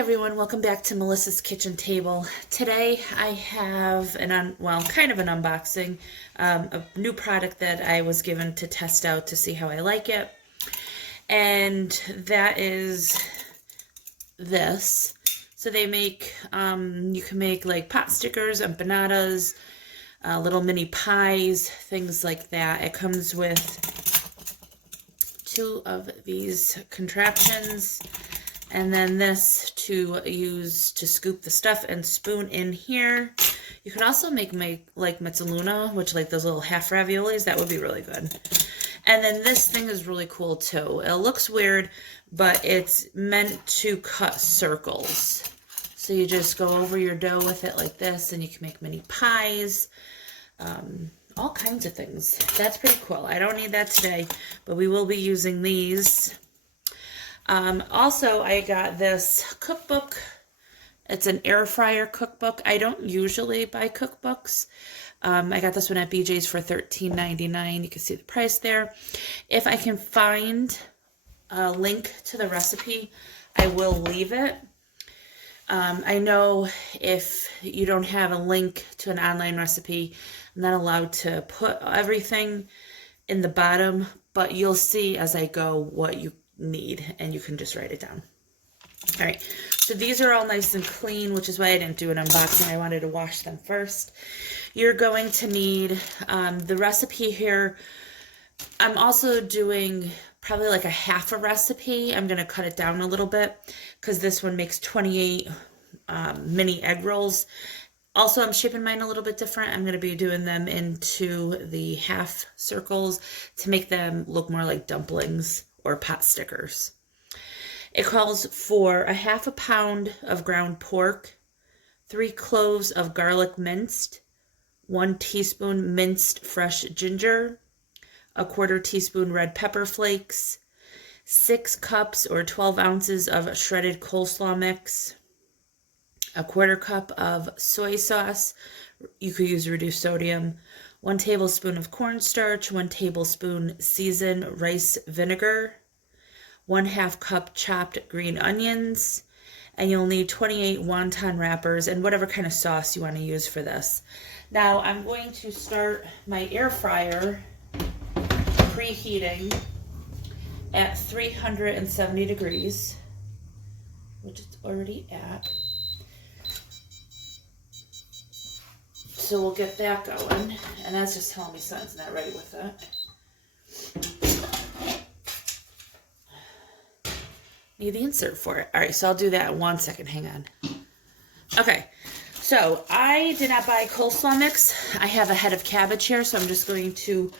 everyone, welcome back to Melissa's Kitchen Table. Today I have kind of an unboxing, a new product that I was given to test out to see how I like it. And that is this. So they make, you can make like pot stickers, empanadas, little mini pies, things like that. It comes with two of these contraptions. And then this to use to scoop the stuff and spoon in here. You could also make like mezzaluna, which like those little half raviolis. That would be really good. And then this thing is really cool too. It looks weird, but it's meant to cut circles. So you just go over your dough with it like this, and you can make mini pies. All kinds of things. That's pretty cool. I don't need that today, but we will be using these. Also, I got this cookbook. It's an air fryer cookbook. I don't usually buy cookbooks. I got this one at BJ's for $13.99. You can see the price there. If I can find a link to the recipe, I will leave it. I know if you don't have a link to an online recipe, I'm not allowed to put everything in the bottom, but you'll see as I go what you need, and you can just write it down. All right, so these are all nice and clean, which is why I didn't do an unboxing. I wanted to wash them first. You're going to need the recipe here. I'm also doing probably like a half a recipe. I'm going to cut it down a little bit because this one makes 28 mini egg rolls. Also, I'm shaping mine a little bit different. I'm going to be doing them into the half circles to make them look more like dumplings or pot stickers. It calls for a half a pound of ground pork, 3 cloves of garlic minced, 1 teaspoon minced fresh ginger, a 1/4 teaspoon red pepper flakes, 6 cups or 12 ounces of shredded coleslaw mix, a 1/4 cup of soy sauce. You could use reduced sodium. 1 tablespoon of cornstarch, 1 tablespoon seasoned rice vinegar, 1/2 cup chopped green onions, and you'll need 28 wonton wrappers and whatever kind of sauce you want to use for this. Now I'm going to start my air fryer preheating at 370 degrees, which it's already at. So we'll get that going, and that's just telling me something's not ready with it. Need the insert for it. All right, so I'll do that in 1 second. Hang on. Okay, so I did not buy coleslaw mix. I have a head of cabbage here, so I'm just going to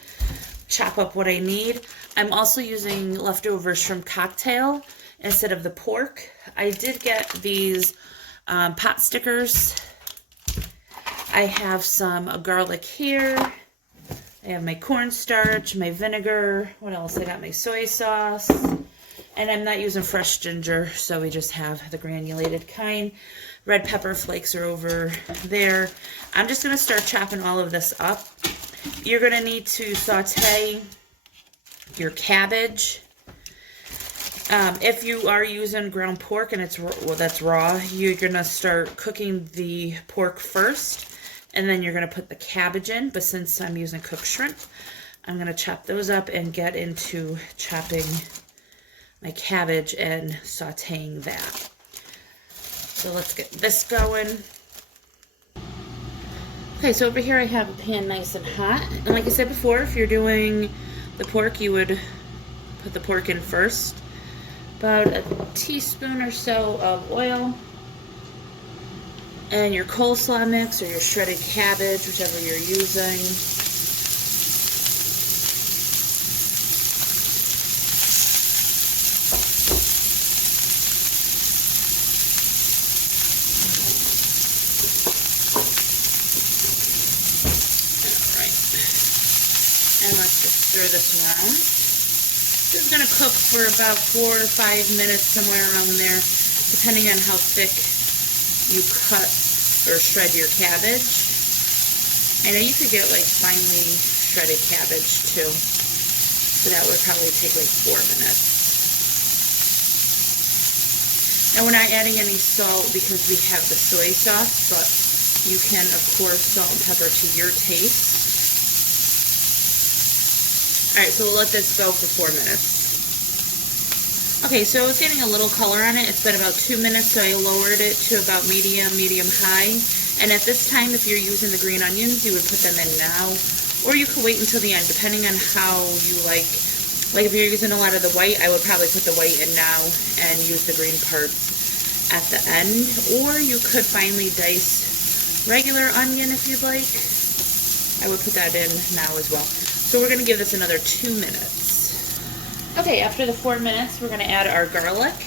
chop up what I need. I'm also using leftover shrimp cocktail instead of the pork. I did get these pot stickers. I have some garlic here. I have my cornstarch, my vinegar. What else? I got my soy sauce. And I'm not using fresh ginger, so we just have the granulated kind. Red pepper flakes are over there. I'm just going to start chopping all of this up. You're going to need to saute your cabbage. If you are using ground pork and that's raw, you're going to start cooking the pork first. And then you're going to put the cabbage in. But since I'm using cooked shrimp, I'm going to chop those up and get into chopping my cabbage and sauteing that. So let's get this going. Okay, so over here I have a pan nice and hot. And like I said before, if you're doing the pork, you would put the pork in first. About a teaspoon or so of oil. And your coleslaw mix or your shredded cabbage, whichever you're using. Alright. And let's just stir this around. This is going to cook for about 4 or 5 minutes, somewhere around there, depending on how thick you cut or shred your cabbage. I know you could get like finely shredded cabbage too, so that would probably take like 4 minutes. And we're not adding any salt because we have the soy sauce, but you can, of course, salt and pepper to your taste. Alright, so we'll let this go for 4 minutes. Okay, so it's getting a little color on it. It's been about 2 minutes, so I lowered it to about medium, medium-high. And at this time, if you're using the green onions, you would put them in now. Or you could wait until the end, depending on how you like. Like if you're using a lot of the white, I would probably put the white in now and use the green parts at the end. Or you could finely dice regular onion if you'd like. I would put that in now as well. So we're going to give this another 2 minutes. Okay, after the 4 minutes, we're going to add our garlic.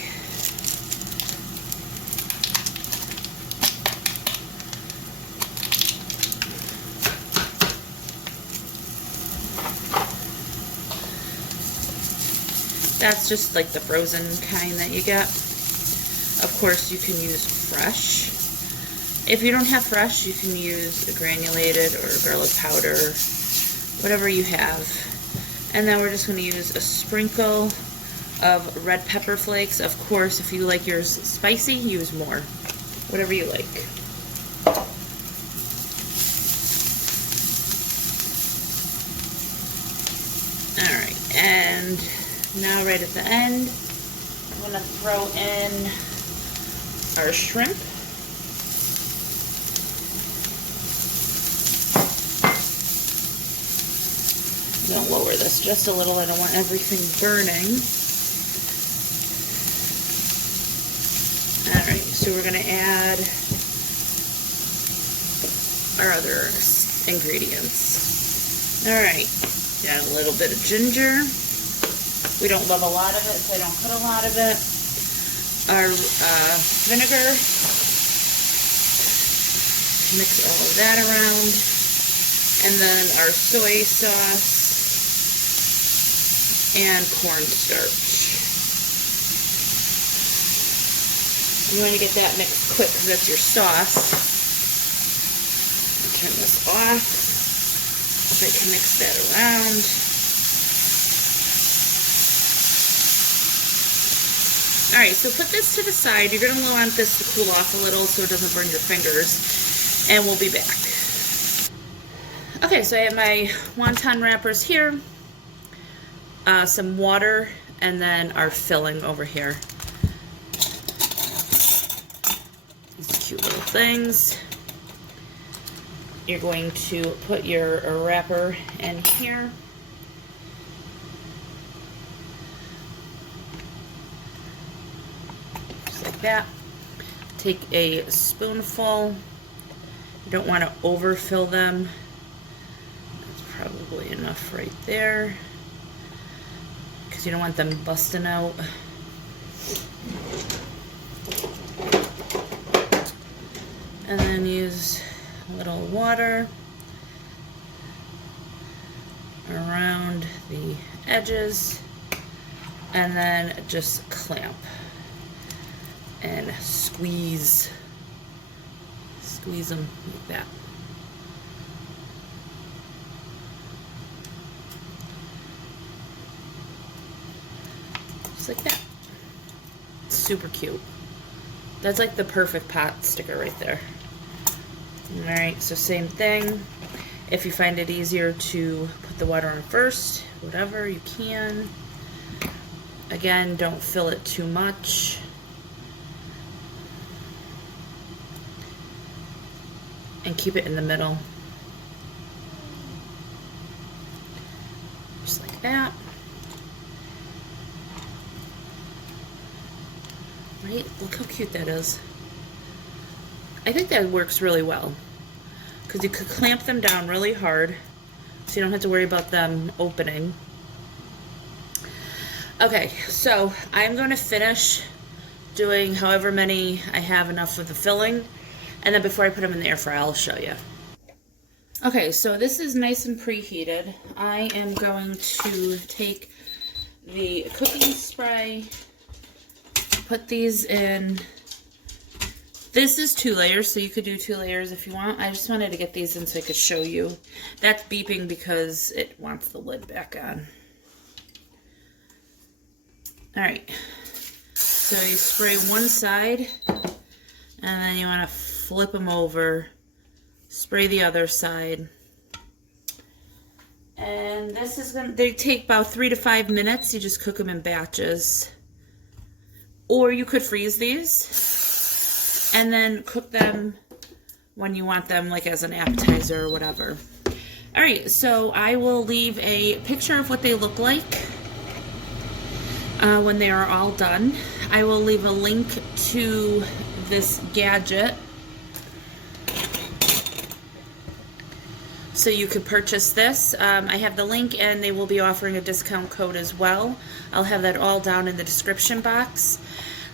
That's just like the frozen kind that you get. Of course, you can use fresh. If you don't have fresh, you can use a granulated or garlic powder, whatever you have. And then we're just going to use a sprinkle of red pepper flakes. Of course, if you like yours spicy, use more. Whatever you like. Alright, and now right at the end, I'm going to throw in our shrimp. I'm going to lower this just a little. I don't want everything burning. Alright, so we're going to add our other ingredients. Alright, add a little bit of ginger. We don't love a lot of it, so I don't put a lot of it. Our vinegar. Mix all of that around. And then our soy sauce and cornstarch. You want to get that mixed quick because that's your sauce. I'll turn this off so I can mix that around. Alright, so put this to the side. You're going to want this to cool off a little so it doesn't burn your fingers. And we'll be back. Okay, so I have my wonton wrappers here. Some water, and then our filling over here. These cute little things. You're going to put your wrapper in here. That. Take a spoonful. You don't want to overfill them. That's probably enough right there because you don't want them busting out. And then use a little water around the edges and then just clamp. And squeeze them like that. Just like that. Super cute. That's like the perfect pot sticker right there. Alright, so same thing. If you find it easier to put the water on first, whatever, you can. Again, don't fill it too much. And keep it in the middle. Just like that. Right? Look how cute that is. I think that works really well. Because you could clamp them down really hard. So you don't have to worry about them opening. Okay, so I'm going to finish doing however many I have enough of the filling. And then before I put them in the air fryer, I'll show you. Okay, so this is nice and preheated. I am going to take the cooking spray, put these in. This is 2 layers, so you could do 2 layers if you want. I just wanted to get these in so I could show you. That's beeping because it wants the lid back on. Alright, so So you spray one side, and then you want to flip them over, spray the other side. And this is going to, they take about 3 to 5 minutes. You just cook them in batches. Or you could freeze these and then cook them when you want them, like as an appetizer or whatever. All right, so I will leave a picture of what they look like when they are all done. I will leave a link to this gadget so you could purchase this. I have the link, and they will be offering a discount code as well. I'll have that all down in the description box.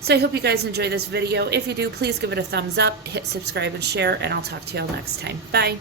So I hope you guys enjoy this video. If you do, please give it a thumbs up, hit subscribe and share, and I'll talk to you all next time. Bye.